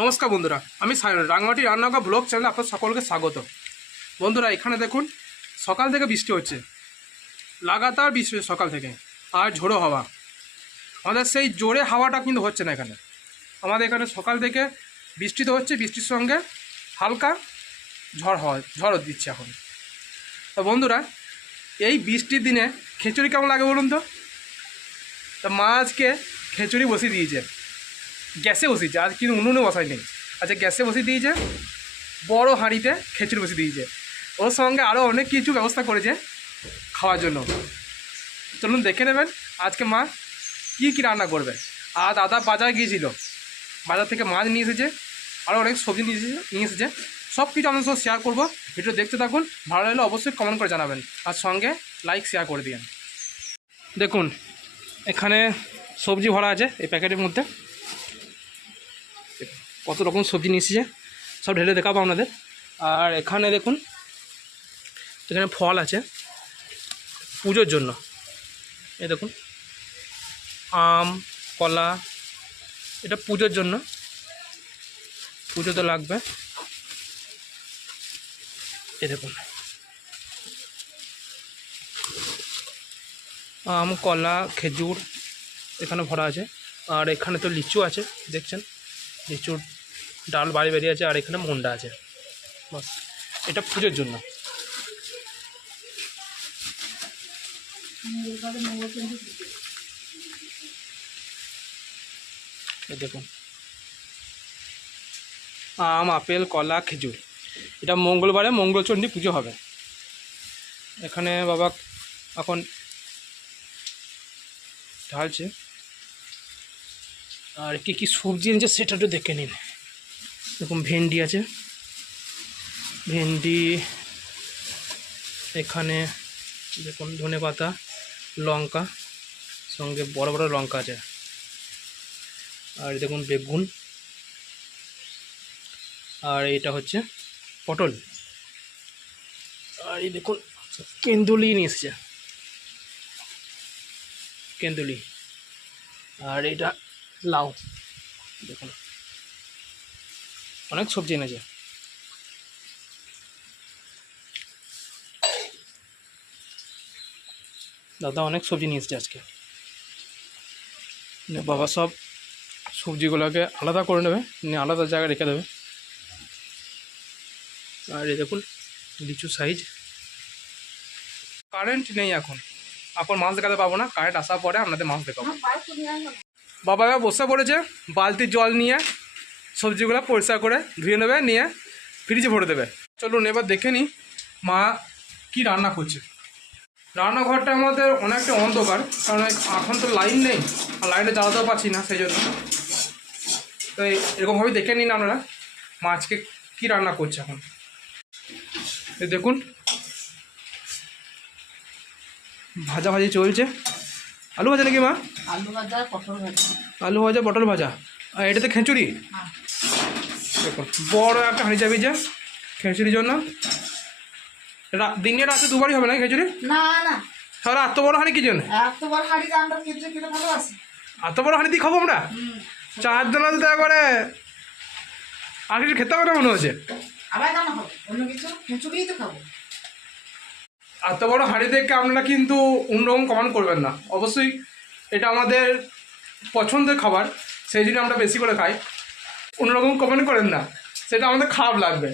নমস্কার বন্ধুরা, আমি সায়ন রাঙামাটি রান্নাঘর ব্লগ চ্যানেলে আপনার সকলকে স্বাগত। বন্ধুরা, এখানে দেখুন সকাল থেকে বৃষ্টি হচ্ছে, লাগাতার বৃষ্টি সকাল থেকে, আর ঝোড়ো হাওয়া। আমাদের সেই জোরে হাওয়াটা কিন্তু হচ্ছে না এখানে। আমাদের এখানে সকাল থেকে বৃষ্টি তো হচ্ছে, বৃষ্টির সঙ্গে হালকা ঝড় দিচ্ছে এখন। তো বন্ধুরা, এই বৃষ্টির দিনে খিচুড়ি কেমন লাগে বলুন তো? মা আজকে খিচুড়ি বসিয়ে দিয়েছে, গ্যাসে বসিয়েছে, আজ কিন্তু উনুনে বসাই নেই, আচ্ছা গ্যাসে বসিয়ে দিয়েছে, বড় হাঁড়িতে খিচুড়ি বসিয়ে দিয়েছে। ওর সঙ্গে আরও অনেক কিছু ব্যবস্থা করেছে খাওয়ার জন্য। চলুন দেখে নেবেন আজকে মা কী রান্না করবে। আর দাদা বাজার গিয়েছিল, বাজার থেকে মাছ নিয়ে এসেছে, আরও অনেক সবজি নিয়ে এসেছে। সব কিছু আপনাদের সঙ্গে শেয়ার করবো। ভিডিও দেখতে থাকুন, ভালো লাগলে অবশ্যই কমেন্ট করে জানাবেন, আর সঙ্গে লাইক শেয়ার করে দিন। দেখুন এখানে সবজি ভরা আছে এই প্যাকেটের মধ্যে, কত রকম সবজি নিয়ে এসেছে, সব ঢেলে দেখাবো আপনাদের। আর এখানে দেখুন, এখানে ফল আছে পুজোর জন্য। এই দেখুন আম, কলা, এটা পুজোর জন্য, পুজোতে লাগবে। এই দেখুন আম, কলা, খেজুর এখানে ভরা আছে। আর এখানে তো লিচু আছে, দেখছেন লিচুর ডাল বাড়ি বেরিয়ে আছে। আর এখানে মন্ডা আছে, বাস এটা পুজোর জন্য। এই দেখুন আম, আপেল, কলা, খেজুর, এটা মঙ্গলবারে মঙ্গলচণ্ডী পুজো হবে। এখানে বাবা এখন ঢালছে। আর কী কী সবজি এনেছে সেটা একটু দেখে নিন। দেখুন ভেন্ডি আছে, ভেন্ডি, এখানে দেখুন ধনেপাতা, লঙ্কা, সঙ্গে বড় বড় লঙ্কা আছে। আর দেখুন বেগুন, আর এটা হচ্ছে পটল। আর এই দেখুন কেন্দুলি নিয়ে এসেছে, কেন্দুলি। আর এটা লাউ, দেখুন অনেক সবজি এনেছে। দাদা অনেক সবজি নিয়ে এসেছে আজকে। বাবা সব সবজিগুলোকে আলাদা করে নেবে, নিয়ে আলাদা জায়গায় রেখে দেবে। আর এই দেখুন লিচু সাইজ। কারেন্ট নেই এখন মাছ দেখাতে পাবো না, কারেন্ট আসার পরে আপনাদের মাছ দেখাবো। বাবা এবার বসে পড়েছে, বালতির জল নিয়ে সবজিগুলো পরিষ্কার করে ধুয়ে নেবে, নিয়ে ফ্রিজে ভরে দেবে। চলুন এবার দেখে নিই মা কি রান্না করছে। রান্নাঘরটা আমাদের অনেকটা অন্ধকার, কারণ এখন তো লাইন নেই, আর লাইনটা জ্বালাতেও পারছি না, সেই জন্য। তো এরকমভাবে দেখে নিন আপনারা মা আজকে কী রান্না করছে। এখন এই দেখুন ভাজাভাজি চলছে। আলু ভাজা নাকি মা? আলু ভাজা, পটল ভাজা। আলু ভাজা, পটল ভাজা, আর এটাতে খিচুড়ি। দেখুন বড় একটা হাঁড়ি যাবি যে খিচুড়ির জন্য। দিনে রাতে দুবারই হবে না খিচুড়ি? না না, তাহলে এত বড় হাঁড়ি কি জন্য? এত বড় হাঁড়িতে আমরা খিচুড়ি খেতে ভালোবাসি। এত বড় হাঁড়ি দিয়ে খাবো আমরা? চারজন আছে একবারে, আর কিছু খেতে হবে না মনে হচ্ছে। আবার কেন হবে অন্য কিছু? খিচুড়িই তো খাবো। এত বড় হাঁড়ি দেখে আপনারা কিন্তু অন্যরকম কমেন্ট করবেন না, অবশ্যই এটা আমাদের পছন্দের খাবার, সেই জন্য আমরা বেশি করে খাই। অন্যরকম কমেন্ট করেন না, সেটা আমাদের খারাপ লাগবে।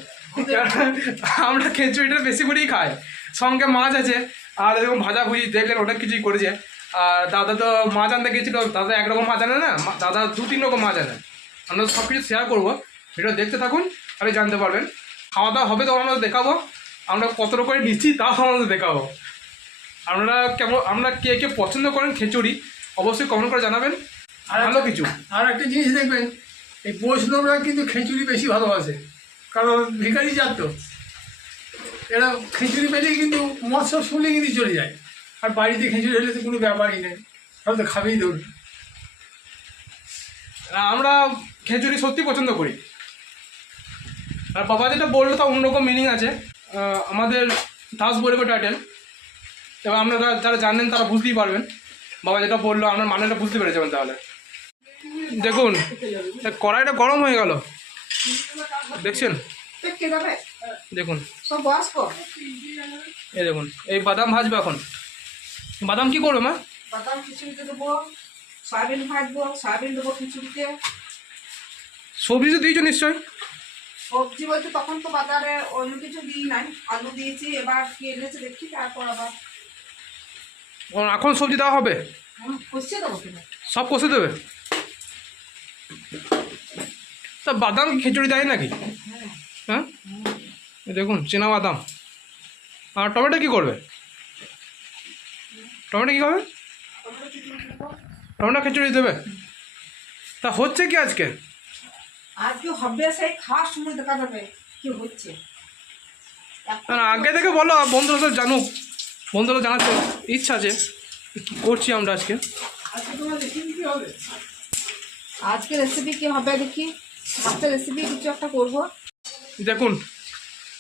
আমরা খিচুড়িটা বেশি করেই খাই, সঙ্গে মাছ আছে। আর এরকম ভাজা ভুজি দেখলেন অনেক কিছুই করেছে। আর দাদা তো মাছ আনতে গেছিলো, দাদা একরকম মাছ আনে না, দাদা 2-3 রকম মাছ আনে। আমরা সব কিছু শেয়ার করবো, ভিডিও দেখতে থাকুন, তাহলে জানতে পারবেন। খাওয়া দাওয়া হবে তো আমরা দেখাবো, আমরা কত রকমের নিচ্ছি তাও আমাদের দেখাবো। আমরা কে কে পছন্দ করেন খিচুড়ি অবশ্যই কমেন্ট করে জানাবেন। আর ভালো কিছু আর একটা জিনিস দেখবেন, এই বৈষ্ণবরা কিন্তু খিচুড়ি বেশি ভালোবাসে, কারণ ভিখারি জাত তো, এরা খিচুড়ি পেলেই কিন্তু মৎস্য শুনলে কিন্তু চলে যায়। আর বাড়িতে খিচুড়ি হলে তো কোনো ব্যাপারই নেই, তাহলে তো খাবেই ধরুন। আমরা খিচুড়ি সত্যি পছন্দ করি। আর বাবা যেটা বললো তা অন্যরকম মিনিং আছে। আমাদের দাস বলবে টাইটেল, এবার আপনারা যারা জানেন তারা বুঝতেই পারবেন। বাবা যেটা বললো আপনার মানেটা বুঝতে পেরে যাবেন। তাহলে দেখুন কড়াইটা গরম হয়ে গেল, দেখছেন, কে যাবে দেখুন সব বয়স্ক। এই দেখুন, এই বাদাম ভাজবে এখন। বাদাম কি করবে মা? বাদাম খিচুড়িতে দেবো, সয়াবিন ভাজবো, সয়াবিন দেবো খিচুড়িতে। সবজি তো দিয়েছো নিশ্চয়ই? সবজি বলতে তখন তো বাজারে অন্য কিছু দিই নাই, আলু দিয়েছি, এবার কি এনেছে দেখি, তারপর আবার এখন সবজি দেওয়া হবে? কষিয়ে দেবো কিনা। সব কষে দেবে? তা বাদাম কি খিচুড়ি দেয় নাকি? হ্যাঁ, এই দেখুন চীনা বাদাম। আর টমেটো কি করবে? টমেটো কি করবে? টমেটো খিচুড়ি দেবে? তা হচ্ছে কি আজকে? আর কি হবে সেই খাওয়ার সময় দেখা যাবে কি হচ্ছে। না, আগে থেকে বলো, বন্ধুরা তো জানুক, বন্ধুরা জানাতে ইচ্ছা আছে কি করছি আমরা আজকে। আজকে তোমার রেসিপি কি হবে? আজকে রেসিপি কি হবে দেখি, মাছের রেসিপি কিছু একটা করবো। দেখুন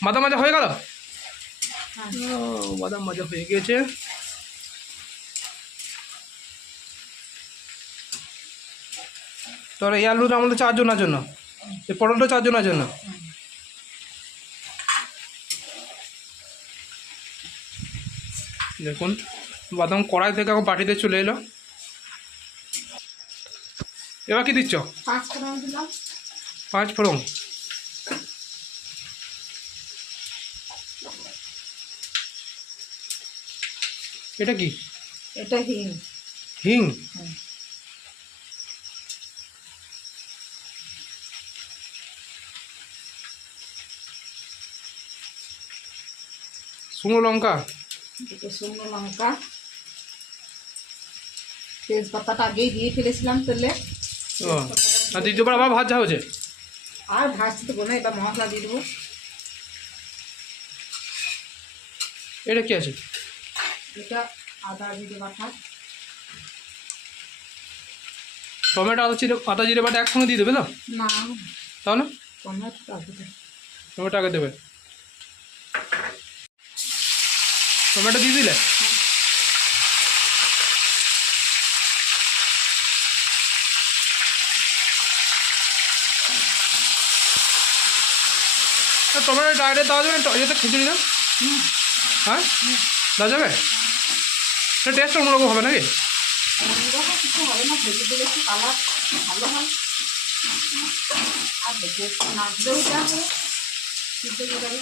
বাদাম মাজা হয়ে গেল। হ্যাঁ। বাদাম মাজা হয়ে গিয়েছে। তাহলে এই আলুটা আমাদের 4 জনের জন্য, এই পটলটা 4 জনের জন্য। দেখুন বাদাম কড়াই থেকে এখন বাটিতে চলে এলো। এবার কি দিচ্ছ? 5 ফোড়ন দিলাম। 5 ফোড়ন। এটা কি? এটা হিং। হিং? হুম। শুকনো লঙ্কা। দুটো শুকনো লঙ্কা, তেজপাতাটা আগেই দিয়ে ফেলেছিলাম তেলে। ও, আর দ্বিতীয় বার আবার ভাজা হয়েছে? আর ভাজতে দেবো না, এবার মশলা দিয়ে দেবো। এটা কি আছে? এটা আদা জিরে বাটা। টমেটো আদা জিরে বাটা একসঙ্গে দিয়ে দেবে তো? না, তাহলে টমেটোটা আগে। টমেটো আগে দেবে। টমেটো দিয়ে দিলে? টমেটো ডাইরেক্ট দেওয়া যাবে না এতে খিচুড়ি দাও? হ্যাঁ, দেওয়া যাবে? এটা টেস্ট অন্যরকম হবে নাকি? অন্যরকম কিছু হবে না, ভেজে দিলে একটু কালার ভালো হয়। আর ভেজে না দিলেও যা হবে, সিদ্ধ হয়ে যাবে।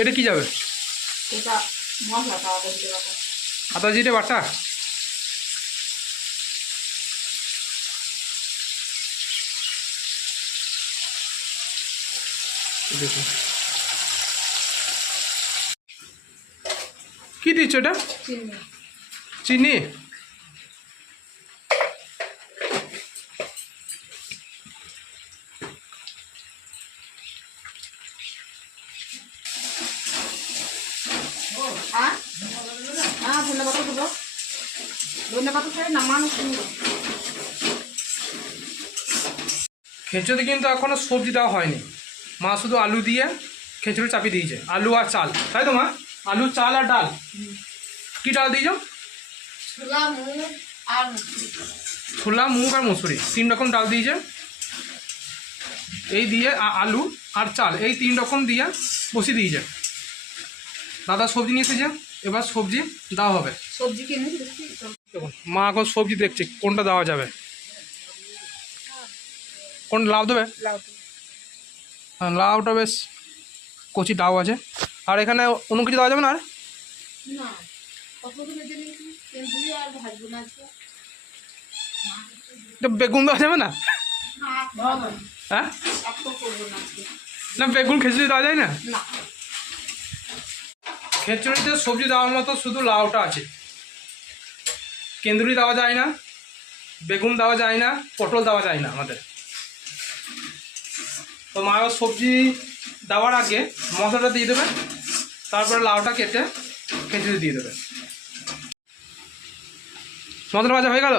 এটা কি যাবে? এটা মশলাটা আদা জিরে বাটা। আদা জিরে বাটা? দেখুন কি দিচ্ছ এটা? চিনি। চিনি? হ্যাঁ হ্যাঁ, ধন্যবাদ দেবো। ধন্যবাদ ছেড়ে নামানো শুনবো। খিচুড়ি কিন্তু এখনও সবজি দেওয়া হয়নি। মা শুধু আলু দিয়ে খিচুড়ি চাপিয়ে দিয়েছে, আলু আর চাল, তাই তো মা? আলু, চাল আর ডাল। কি ডাল দিয়েছ? ছোলা, মুগ আর মুসুরি। ছোলা, মুগ আর মুসুরি, 3 রকম ডাল দিয়েছে। এই দিয়ে আলু আর চাল, এই 3 রকম দিয়ে বসিয়ে দিয়েছে। দাদা সবজি নিয়ে এসেছে, এবার সবজি দেওয়া হবে। সবজি কিনে দেখছি। দেখুন মা এখন সবজি দেখছে কোনটা দেওয়া যাবে। কোন লাউ দেবে? হ্যাঁ, লাউটা বেশ কচি ডাউ আছে। আর এখানে অন্য কিছু দেওয়া যাবে না? আর না, কতগুলো দিন তেঁতুলি আর ভাজবো না আজকে। এটা বেগুন দেওয়া যাবে না? হ্যাঁ, এত করবো না আজকে। না বেগুন খিচুড়ি দেওয়া যায় না? না, খিচুড়িতে সবজি দেওয়ার মতো শুধু লাউটা আছে। কেন্দুরি দেওয়া যায় না, বেগুন দেওয়া যায় না, পটল দেওয়া যায় না আমাদের। তো মা সবজি দেওয়ার আগে মশলাটা দিয়ে দেবে, তারপরে লাউটা কেটে খিচুড়ি দিয়ে দেবে। মশলা ভাজা হয়ে গেল?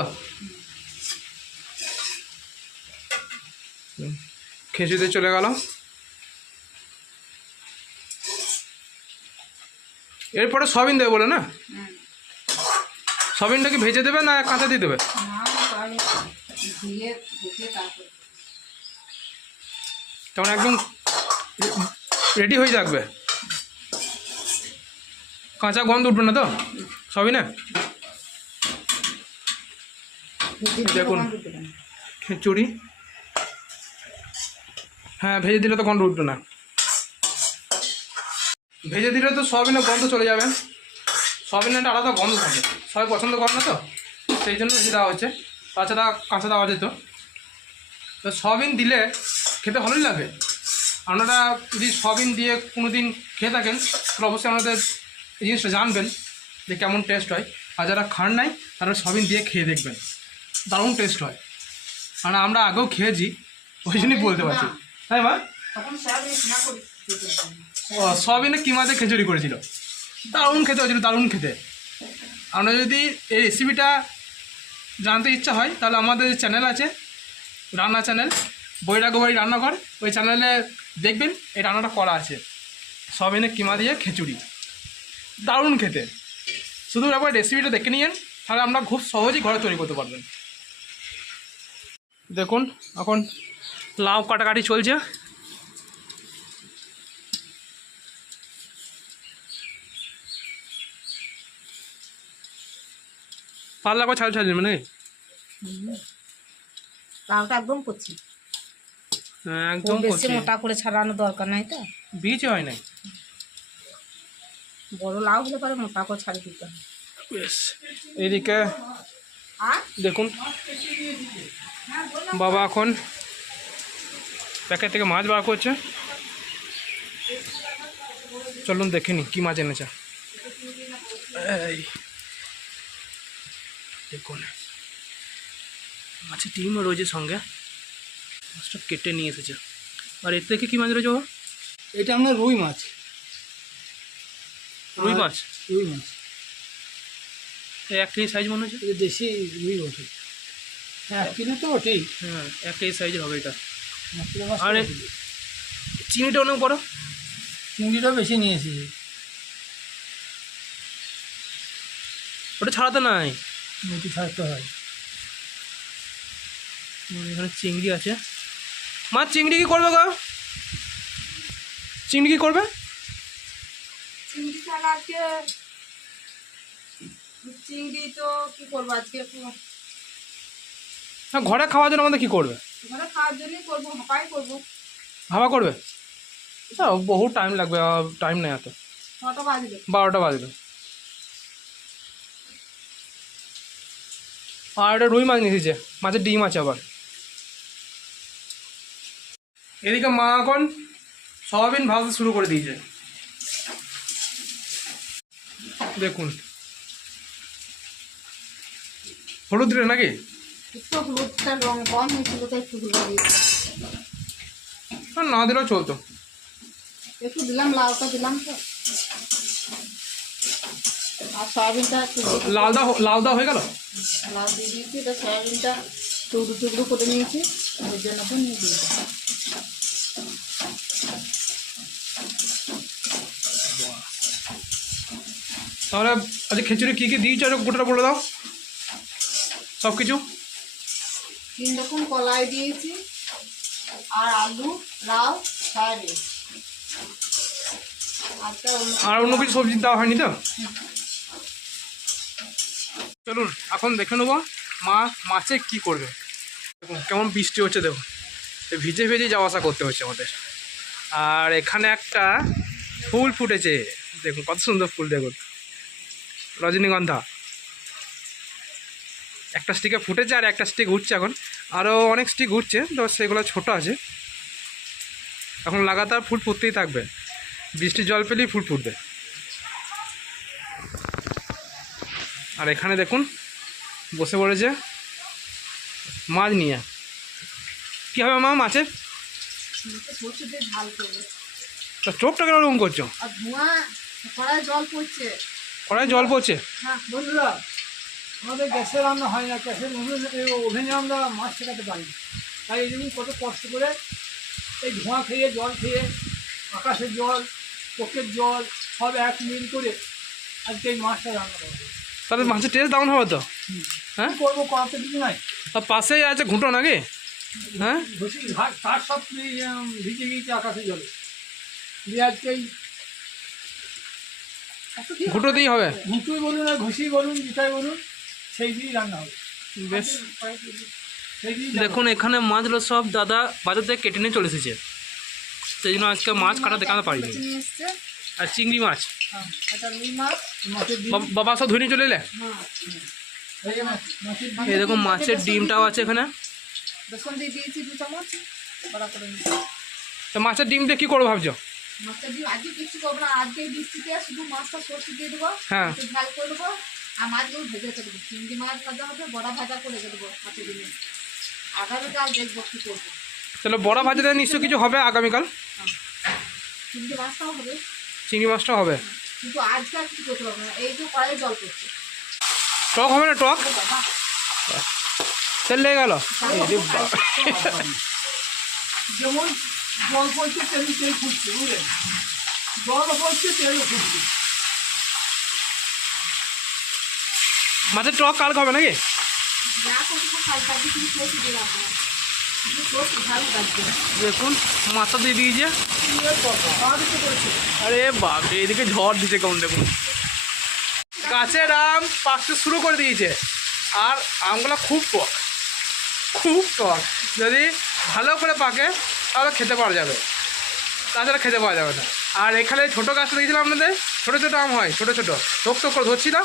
খিচুড়িতে চলে গেল। এরপরে সয়াবিন দেবে বলে না? সয়াবিনটা কি ভেজে দেবে না কাঁচা দিয়ে দেবে? না, তাহলে দিয়ে দেখে তারপর তখন একদম রেডি হয়ে থাকবে, কাঁচা গন্ধ উঠবে না তো সবই না। দেখুন খিচুড়ি, হ্যাঁ ভেজে দিলে তো গন্ধ উঠবে না, ভেজে দিলে তো সয়াবিনের গন্ধ চলে যাবে, সয়াবিনের একটা আলাদা গন্ধ থাকে, সবাই পছন্দ করে না তো সেই জন্য ভেজে দেওয়া হচ্ছে, তাছাড়া কাঁচা দেওয়া যেত। তো সয়াবিন দিলে খেতে ভালোই লাগে। আপনারা যদি সয়াবিন দিয়ে কোনো দিন খেয়ে থাকেন তাহলে অবশ্যই আপনাদের এই জিনিসটা জানবেন যে কেমন টেস্ট হয়, আর যারা খান নাই তারা সয়াবিন দিয়ে খেয়ে দেখবেন, দারুণ টেস্ট হয়। কারণ আমরা আগেও খেয়েছি, ওই জন্যই বলতে পারছি। তাই মা? তখন সয়াবিন না করি ও সয়াবিনে কিমাতে খিচুড়ি করেছিল, দারুণ খেতে হয়েছিল, দারুণ খেতে। আপনারা যদি এই রেসিপিটা জানতে ইচ্ছা হয় তাহলে আমাদের চ্যানেল আছে, রান্না চ্যানেল বৈরাগ্য বাড়ি রান্নাঘর, ওই চ্যানেলে দেখবেন এই রান্নাটা করা আছে, সয়াবিনে কিমা দিয়ে খিচুড়ি, দারুণ খেতে। শুধু একবার রেসিপিটা দেখে নিয়েন, তাহলে আমরা খুব সহজেই ঘরে তৈরি করতে পারবেন। দেখুন এখন লাউ কাটাকাটি চলছে, পাল্লা করে ছাড় ছাড়ছে মানে লাউটা একদম করছি, একদম বেশি করছে, মোটা করে ছাড়ানো দরকার নাই তো, বীজ হয় নাই। বড় লাউ হলে পরে মোটা করে ছাড়ি দিতে হয়। বেশ, এইদিকে আর দেখুন বাবা এখন প্যাকেট থেকে মাছ বার করছে, চলুন দেখে নি কী মাছ এনেছে। এই দেখুন মাছের ডিমও রয়েছে সঙ্গে, মাছটা কেটে নিয়ে এসেছে। আর এর থেকে কী মাছ রয়েছে বাবা? এটা আপনার রুই মাছ, রুই মাছ, রুই মাছ, এই 1 কেজি সাইজ মনে হচ্ছে। এটা দেশি রুই ওঠে, হ্যাঁ কিলো তো ওঠেই, হ্যাঁ 1 কেজি সাইজের হবে এটা। মাছগুলো মাছ আরে চিনিটা অনেক বড়, চিংড়িটা বেশি নিয়েছি, ওটা ছাড়াতে নাই, মুটি ছাড়তে হয়। এখানে চিংড়ি আছে। মাছ চিংড়ি কি করবে গো? চিংড়ি কি করবে? চিংড়ি ছাড়া আজকে চিংড়ি তো কি করবো আজকে, না ঘরে খাওয়ার জন্য আমাদের কি করবে? ঘরে খাওয়ার জন্যই করবো, হাঁপাই করবো। হাওয়া করবে? বহু টাইম লাগবে, টাইম নেই এত, 6টা বাজবে। 12টা বাজবে। আর এটা রুই মাছ নিয়ে এসেছে, মাছের ডিম আছে আবার। এদিকে মা এখন সয়াবিন ভাজতে শুরু করে দিয়েছে, দেখুন হলুদ দিলে নাকি? একটু হলুদটা রং কম হয়েছিল তো একটু হলুদ দিয়েছি, না দিলেও চলতো। একটু দিলাম, লাউটা দিলাম তো, আর সয়াবিনটা একটু লাল দা হয়ে গেল। লাউ দিয়ে দিয়েছি, এটা সয়াবিনটা টুকরো টুকরো করে নিয়েছি, ওই জন্য তো নিয়ে দিয়েছি। তাহলে আজকে খিচুড়ি কী কী দিয়েছো গোটাটা বলে দাও সব কিছু। 3 রকম কলাই দিয়েছি, আর আলু, লাউ, সয়াবিন, আর অন্য কিছু সবজি দেওয়া হয়নি তো? চলুন এখন দেখে নেবো মা মাছে কি করবে। দেখুন কেমন বৃষ্টি হচ্ছে, দেখুন ভিজে ভিজে যাওয়া আসা করতে হচ্ছে আমাদের। আর এখানে একটা ফুল ফুটেছে, দেখুন কত সুন্দর ফুল, দেখুন রজনীগন্ধা, একটা স্টিকে ফুটেছে আর একটা স্টিক উঠছে, এখন আরও অনেক স্টিক উঠছে, তো সেগুলো ছোটো আছে। এখন লাগাতার ফুল ফুটতেই থাকবে, বৃষ্টির জল পেলেই ফুল ফুটবে। আর এখানে দেখুন বসে পড়েছে মাছ নিয়ে। কী হবে মা মাছের? সরষে দিয়ে ঝাল করবে। তা চোখটা কেন ওরকম করছো? আর ধোঁয়া, কড়াই জল পড়ছে। কড়াই জল পড়ছে? হ্যাঁ বন্ধুরা, আমাদের গ্যাসে রান্না হয় না, গ্যাসের ওভেনে আমরা মাছ শেখাতে পারি না, তাই এই জন্য কত কষ্ট করে এই ধোঁয়া খেয়ে জল খেয়ে আকাশের জল চোখের জল সব এক মিল করে আজকে এই মাছটা রান্না করবো। তাহলে মাছের টেস্ট দারুণ হবে তো। হ্যাঁ কী করবো, করাতে কিছু নাই। আর পাশেই আছে ঘুঁটো নাকি? হ্যাঁ, ঘুষি ঘাট সব ভিজে গিয়েছে আকাশে জলে দিয়ে আজকে এই ঘুঁটো দিয়েই হবে। ঘুঁটুই বলুন আর ঘুষি বলুন যেটাই বলুন সেই দিয়েই রান্না হবে। বেশ, সেই দিয়েই দেখুন এখানে মাছগুলো সব দাদা বাজার থেকে কেটে নিয়ে চলে এসেছে, সেই জন্য আজকে মাছ কাটা দেখাতে পারিনি। নিয়ে এসছে। আর চিংড়ি মাছ হ্যাঁ, এটা রুই মাছ। মাছের ডিম বাবা সব ধরে নিয়ে চলে এলে। হ্যাঁ, এই যে মাছের ডিম এই দেখুন মাছের ডিমটাও আছে এখানে। বেসন দিয়ে দিয়েছি 2 চামচ, বড়া করে নিচ্ছি। তো মাছের ডিম দিয়ে কী করবো ভাবছো? মাছটা দিয়ে আজকে কিছু করবো না, আজকে এই বৃষ্টিতে শুধু মাছটা সর্ষে দিয়ে দেবো, হ্যাঁ। একটু ঝাল করে দেবো, আর মাছগুলো ভেজে রেখে দেবো। চিংড়ি মাছ ভাজা হবে, বড়া ভাজা করে রেখে দেবো মাছের ডিমে। আগামীকাল দেখবো কী করবো। তাহলে বড়া ভাজাতে নিশ্চয়ই কিছু হবে আগামীকাল। চিংড়ি মাছটাও হবে, চিংড়ি মাছটাও হবে। কিন্তু আজকে আর কিছু করতে পারবো না, এই যে কড়াই জল করছে। টক হবে না? টক বাবা, তেল লেগে গেল। যেমন জল পড়ছে তেমনি তেল ফুটছে বুঝলেন, জল পড়ছে তেলও ফুটছে। মাছের টক কালকে হবে নাকি? যা করছি খাল কাটি কিন্তু সর্ষে দিলাম না, কিন্তু সর্ষে ঝাল লাগবে। দেখুন মাছটা দিয়ে দিয়েছে। আরে বাপরে, এদিকে ঝড় দিচ্ছে কেমন দেখুন। গাছের আম পাকতে শুরু করে দিয়েছে, আর আমগুলো খুব টক, খুব টক। যদি ভালো করে পাকে তাহলে খেতে পাওয়া যাবে, তাছাড়া খেতে পাওয়া যাবে না। আর এখানে ছোটো গাছটা দেখেছিলাম আপনাদের, ছোটো ছোটো আম হয়, ছোটো ছোটো টক টক করে ধরছি না,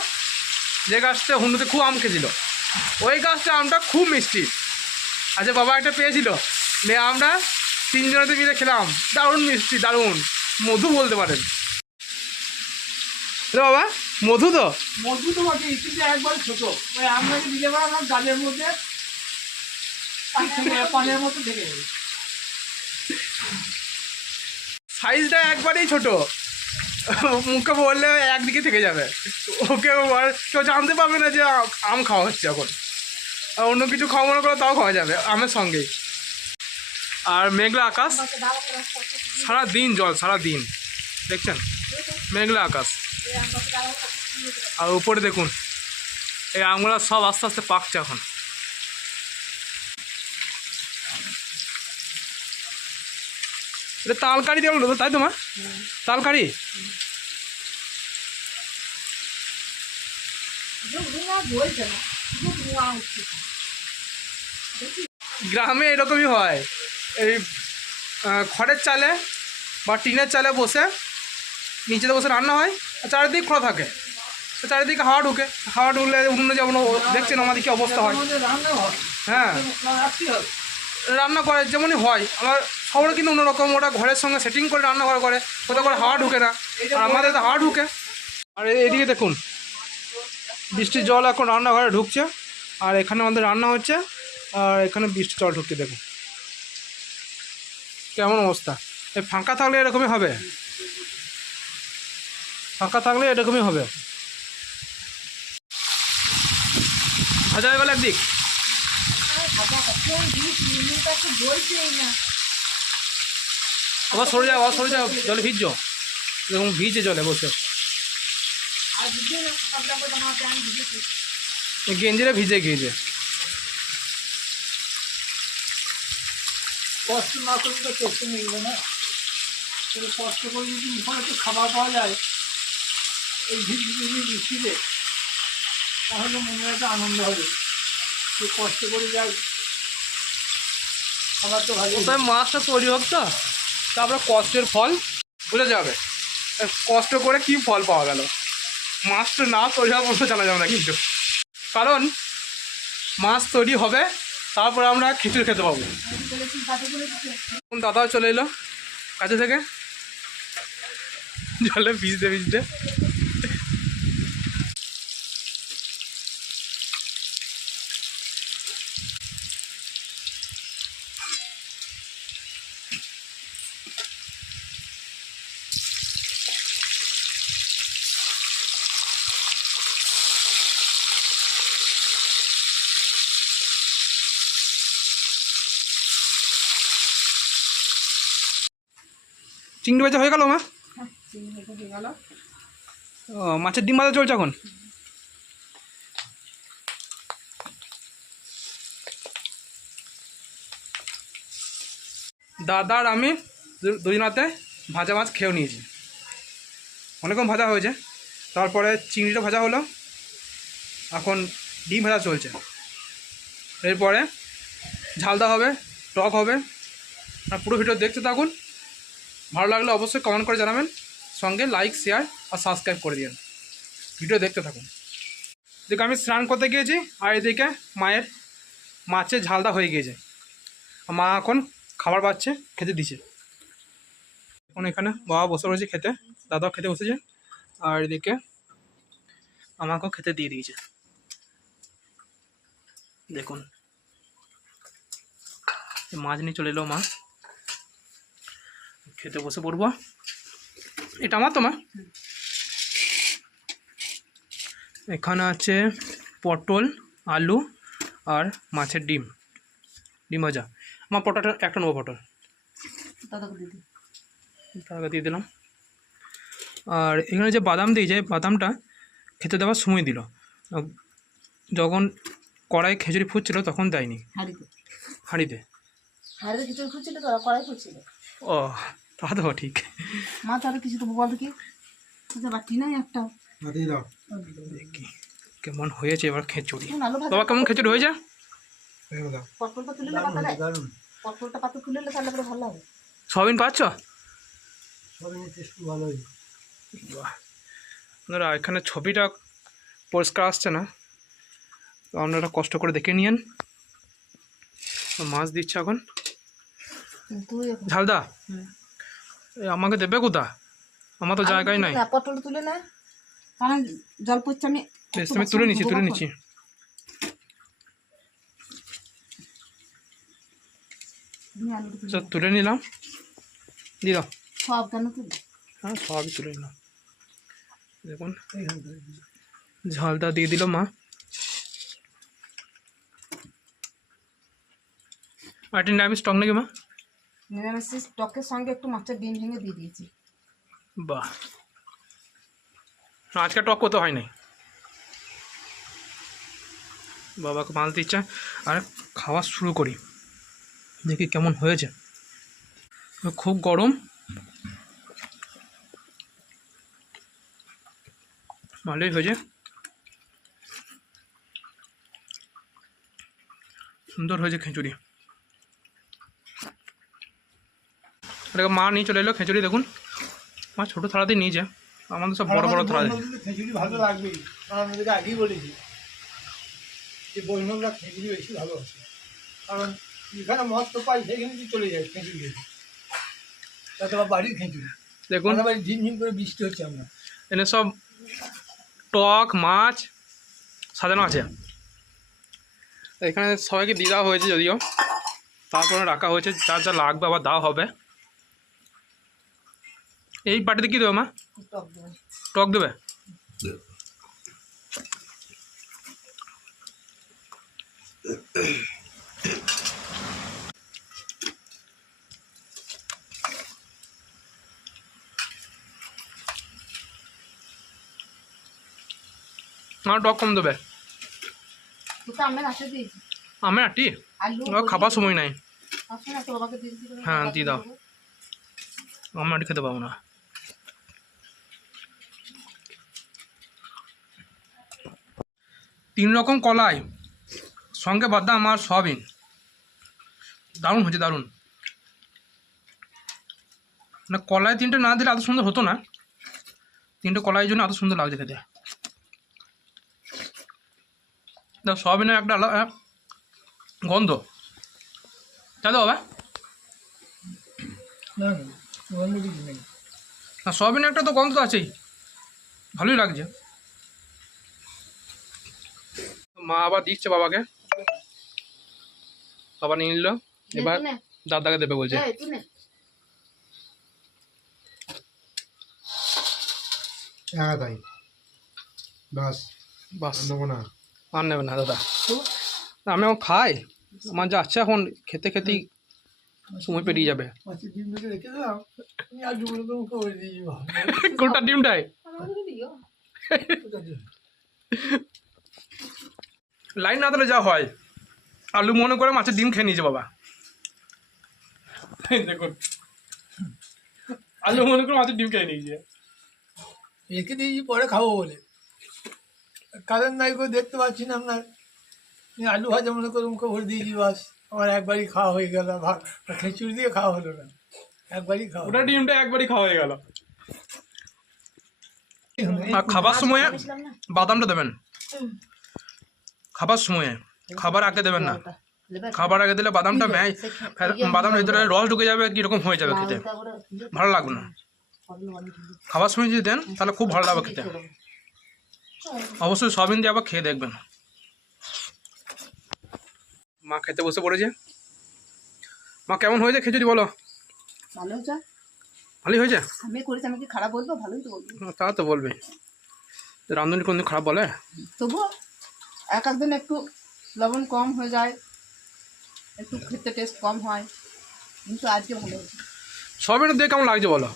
যে গাছটা হুন্ডুতে খুব আম খেয়েছিল, ওই গাছটা আমটা খুব মিষ্টি। আচ্ছা বাবা একটা পেয়েছিল, নিয়ে আমরা 3 জনেতে মিলে খেলাম, দারুণ মিষ্টি, দারুণ মধু বলতে পারেন। বাবা মধু তো মজবুত তো বটে, কিন্তু একবারে ছোট, ওই আপনাকে দিতে পারেন আমার ডালের মধ্যে পানের মতো থেকে যাবে। সাইজটা একবারেই ছোট, মুখে বললে একদিকে থেকে যাবে, ওকে কেউ জানতে পারবে না যে আম খাওয়া হচ্ছে এখন। আর অন্য কিছু খাওয়া মনে করো তাও খাওয়া যাবে আমের সঙ্গে। আর মেঘলা আকাশ, আমাকে ডাল করে সর্ষে দিয়ে সারা দিন জল, সারা দিন দেখছেন মেঘলা আকাশ। এই আমাকে ডাল করে দিয়ে দেবো। আর উপরে দেখুন এই আমগুলো সব আস্তে আস্তে পাকছে এখন। এটা তালকারি দিয়ে বলতো তাই তোমার? তালকারি ধোঁয়া বলছে না, শুধু ধোঁয়া উঠছে। দেখি গ্রামে এরকমই হয়, এই খড়ের চালে বা টিনের চালে বসে নিচেতে বসে রান্না হয়, আর চারিদিক খোলা থাকে, তো চারিদিকে হাওয়া ঢুকে, হাওয়া ঢুকলে উনুনে যেমন দেখছেন আমাদের কী অবস্থা হয়। আমাদের রান্না হয়, হ্যাঁ রাখতে হবে। রান্না করে যেমনই হয়, আমার শহরে কিন্তু অন্যরকম, ওরা ঘরের সঙ্গে সেটিং করে রান্না করে, কোথাও করে হাওয়া ঢুকে না, আর আমাদের তো হাওয়া ঢুকে। আর এদিকে দেখুন বৃষ্টির জল এখন রান্নাঘরে ঢুকছে, আর এখানে আমাদের রান্না হচ্ছে, আর এখানে বৃষ্টির জল ঢুকছে। দেখুন কেমন অবস্থা। এই ফাঁকা থাকলে এরকমই হবে, ফাঁকা থাকলে এরকমই হবে। ভাজা হয়ে গেল একদিক, বাবা কখন জিনিস নিউটা তো বলছেই না। আবার সরে যাও, আবার সরে যাও, জলে ভিজছো দেখুন, ভিজে জলে বসে, আর ভিডিও না সবটা করে বানাতে আমি ভিডিও গেঞ্জিরে ভিজে গিয়েছে। কষ্ট না করলে তো চেষ্টা মিলবে না, তবে কষ্ট করে যদি মুখে একটু খাবার পাওয়া যায় এই ঝিঝিঝিঝি বৃষ্টিতে, তাহলে মনে একটা আনন্দ হবে। একটু কষ্ট করে যাই খাবার তো ভালো। কোথায় মাছটা তৈরি হোক তো, তারপরে কষ্টের ফল বোঝা যাবে, কষ্ট করে কি ফল পাওয়া গেল। মাছটা না তৈরি হওয়া পর্যন্ত জানা যাবে না কিন্তু, কারণ মাছ তৈরি হবে তারপরে আমরা খিচুড়ি খেতে পাবো। বলেছি কাছে বলে দিতে। দাদাও চলে এলো কাছে থেকে, জলে ভিজতে ভিজতে। চিংড়ি ভাজা হয়ে গেল মা? হ্যাঁ, চিনি মেখে দিয়ে গেল। ও, মাছের ডিম ভাজা চলছে এখন। দাদা আর আমি দুদিন রাতে ভাজা মাছ খেয়েও নিয়েছি, অনেকক্ষণ ভাজা হয়েছে। তারপরে চিংড়িটা ভাজা হলো, এখন ডিম ভাজা চলছে। এরপরে ঝালদা হবে, টক হবে। আর পুরো ভিডিও দেখতে থাকুন, ভালো লাগলে অবশ্যই কমেন্ট করে জানাবেন, সঙ্গে লাইক শেয়ার আর সাবস্ক্রাইব করে দিন। ভিডিও দেখতে থাকুন। এদিকে আমি স্নান করতে গিয়েছি, আর এদিকে মায়ের মাছের ঝালদা হয়ে গিয়েছে। মা এখন খাবার পাচ্ছে, খেতে দিচ্ছে। এখন এখানে বাবা বসে রয়েছে খেতে, দাদাও খেতে বসেছে, আর এদিকে আমাকেও খেতে দিয়ে দিয়েছে। দেখুন মাছ নিয়ে চলে এলো মা, খেতে বসে পড়বো। এটা আমার তো মা, এখানে আছে পটল, আলু আর মাছের ডিম ভাজা। আমার পটলটা একটা নেবো, পটল টাকা দিয়ে দিলাম। আর এখানে যে বাদাম দিয়েছে, বাদামটা খেতে দেওয়ার সময় দিল, যখন কড়াই খিচুড়ি ফুটছিল তখন দেয়নি। হাঁড়িতে খিচুড়ি ফুটছিল তো, কড়াই ফুটছিল। ও তা তো ঠিক। মা তাহলে কিছু তো বল কি, বাটি নাই একটা। দেখি কেমন হয়েছে এবার খিচুড়ি। বাবা কেমন খিচুড়ি হয়েছে? পটলটা তুলে না পাতা, পটলটা পাতা তুলে নিলে তাহলে ভালো হবে। সয়াবিন পাচ্ছ? আপনারা এখানে ছবিটা পরিষ্কার আসছে না, তো আপনারা কষ্ট করে দেখে নিয়েন। মাছ দিচ্ছে এখন ঝালদা। আমাকে দেবে কোথা? আমার তো জায়গায় নাই। পটলটা তুলে না, কারণ জল পড়ছে। আমি আমি তুলে নিচ্ছি। তুলে নিলাম, দিয়ে দাও। সব কেন তুলে? হ্যাঁ সবই তুলে নিলাম। দেখুন ঝালটা দিয়ে দিল মা। আর একটু নিরামিষ টক নাকি মা? নিরামিষ টকের সঙ্গে একটু মাছের ডিম ভেঙে দিয়ে দিয়েছি। বাহ, আজকে টক করতে হয় নাই। বাবাকে মাছ দিচ্ছে, আর খাওয়া শুরু করি, দেখি কেমন হয়েছে। খুব গরম, ভালোই হয়েছে, সুন্দর হয়েছে খিচুড়ি। এটাকে মা নিয়ে চলে এলো খিচুড়ি। দেখুন মা ছোটো থালাতে নিয়েছে, আমাদের সব বড় বড় থালা। খিচুড়ি ভালো লাগবেই, কারণ আমাদেরকে আগেই বলেছি যে বৈষ্ণবরা খিচুড়ি বেশি ভালোবাসে, কারণ যেখানে মস্ত পাই সেখানে চলে যায় খিচুড়ি খেতে। তাতে আমার বাড়ির খিচুড়ি। দেখুন বাড়ি ঝিমঝিম করে বৃষ্টি হচ্ছে। আমরা এনে সব টক মাছ সাজানো আছে। এখানে সবাইকে দিয়ে দেওয়া হয়েছে, যদিও তারপরে রাখা হয়েছে, যার যা লাগবে আবার দেওয়া হবে। এই বাটিতে কী দেবে মা? টক দেবে। আমার টক কম দেবে। আমি আটি খাবার সময় নাই। হ্যাঁ দিয়ে দাও, আমি আটি খেতে পাবো না। তিন রকম কলাই সঙ্গে বাদাম আর সয়াবিন, দারুণ হয়েছে, দারুণ। না কলাই তিনটে না দিলে এত সুন্দর হতো না, তিনটে কলাইয়ের জন্য এত সুন্দর লাগছে খেতে। সয়াবিনের একটা আলাদা গন্ধ, তাই তো বাবা? না সয়াবিনের একটা তো গন্ধ আছেই, ভালোই লাগছে। মা আবার দিচ্ছে বাবাকে, বাবা নিয়ে নিল, এবার দাদাকে দেবে বলছে। বাস নেবো না, আর নেবে না দাদা। আমি এখন খাই, আমার যাচ্ছে এখন খেতে খেতেই সময় পেরিয়ে যাবে। কোনটা ডিমটাই? লাইন না দিলে যা হয়, আলু মনে করে মাছের ডিম খেয়ে নিয়েছে বাবা। দেখুন আলু মনে করে মাছের ডিম খেয়ে নিয়েছে। রেখে দিয়েছি পরে খাবো বলে, কারণ নাই করে দেখতে পাচ্ছি না আপনার। আলু ভাজা মনে করে মুখে ভরে দিয়েছি, বাস আমার একবারই খাওয়া হয়ে গেল। ভাত খিচুড়ি দিয়ে খাওয়া হলো না, একবারই খাওয়া ওটা ডিমটা একবারই খাওয়া হয়ে গেল। আর খাবার সময়ে বাদামটা দেবেন, খাবার সময়ে, খাবার আগে দেবেন না। খাবার আগে দিলে বাদামটা বাদামের ভিতরে রস ঢুকে যাবে, কীরকম হয়ে যাবে খেতে, ভালো লাগবে না। খাবার সময় যদি দেন তাহলে খুব ভালো লাগবে খেতে। অবশ্যই সয়াবিন দিয়ে আবার খেয়ে দেখবেন। মা খেতে বসে পড়েছে। মা কেমন হয়েছে খিচুড়ি বলো? ভালো হয়েছে, ভালোই হয়েছে। আমি করেছি, আমি কি খারাপ বলবো? ভালোই তো বলবো। তা তো বলবে, রাঁধুনি কোনদিন খারাপ বলে? তবুও এক একদিন একটু লবণ কম হয়ে যায়, একটু খেতে টেস্ট কম হয়, কিন্তু আজকে ভালো হয়েছে। সয়াবিন দিয়ে কেমন লাগছে বলো?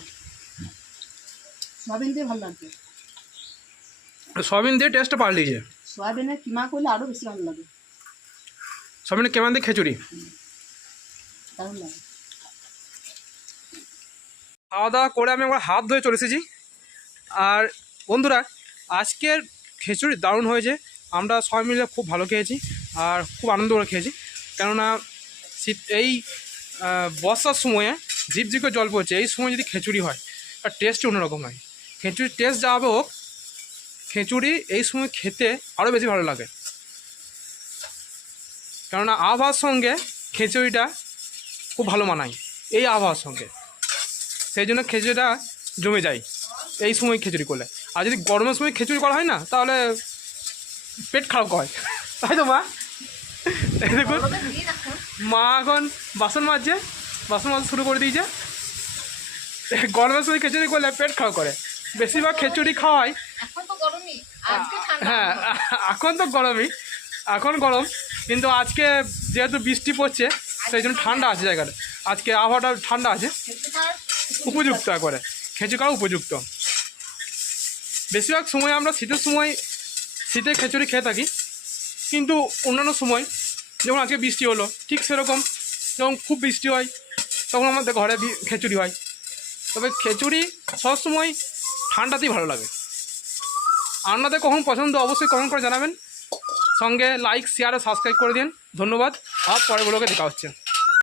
সয়াবিন দিয়ে ভালো লাগছে, সয়াবিন দিয়ে টেস্টটা পাল্টিয়েছে। সয়াবিনের কিমা করলে আরও বেশি ভালো লাগে, সয়াবিনের কেমন দিয়ে খিচুড়ি দারুণ লাগে। খাওয়া দাওয়া করে আমি আমার হাত ধুয়ে চলে এসেছি। আর বন্ধুরা, আজকের খিচুড়ি দারুণ হয়েছে। আমরা সবাই মিলে খুব ভালো খেয়েছি আর খুব আনন্দ করে খেয়েছি। কেননা শীত এই বর্ষার সময়ে ঝিপঝিপে জল পড়ছে, এই সময় যদি খিচুড়ি হয় তার টেস্টই অন্যরকম হয়। খিচুড়ির টেস্ট যা হবে হোক, খিচুড়ি এই সময় খেতে আরও বেশি ভালো লাগে। কেননা আবহাওয়ার সঙ্গে খিচুড়িটা খুব ভালো মানায়, এই আবহাওয়ার সঙ্গে। সেই জন্য খিচুড়িটা জমে যায় এই সময় খিচুড়ি করলে। আর যদি গরমের সময় খিচুড়ি করা হয় না, তাহলে পেট খারাপ হয়, তাই তো মা? এই দেখুন, মা এখন বাসন মাজছে, বাসন মাজা শুরু করে দিয়েছে। গরমের সময় খিচুড়ি করলে পেট খারাপ করে। বেশিরভাগ খিচুড়ি খাওয়াই এখন তো গরমই, আজকে ঠান্ডা। হ্যাঁ, এখন তো গরমই, এখন গরম, কিন্তু আজকে যেহেতু বৃষ্টি পড়ছে সেই জন্য ঠান্ডা আছে জায়গাটা। আজকে আবহাওয়াটা ঠান্ডা আছে, উপযুক্ত একবারে খিচুড়ি খাওয়া উপযুক্ত। বেশিরভাগ সময় আমরা শীতের সময় শীতে খিচুড়ি খেয়ে থাকি, কিন্তু অন্যান্য সময় যেমন আজকে বৃষ্টি হলো, ঠিক সেরকম যখন খুব বৃষ্টি হয় তখন আমাদের ঘরে খিচুড়ি হয়। তবে খিচুড়ি সবসময় ঠান্ডাতেই ভালো লাগে। আপনাদের কখন পছন্দ অবশ্যই কমেন্ট করে জানাবেন। সঙ্গে লাইক, শেয়ার ও সাবস্ক্রাইব করে দিন। ধন্যবাদ। আর পরের ব্লগে দেখা হচ্ছে।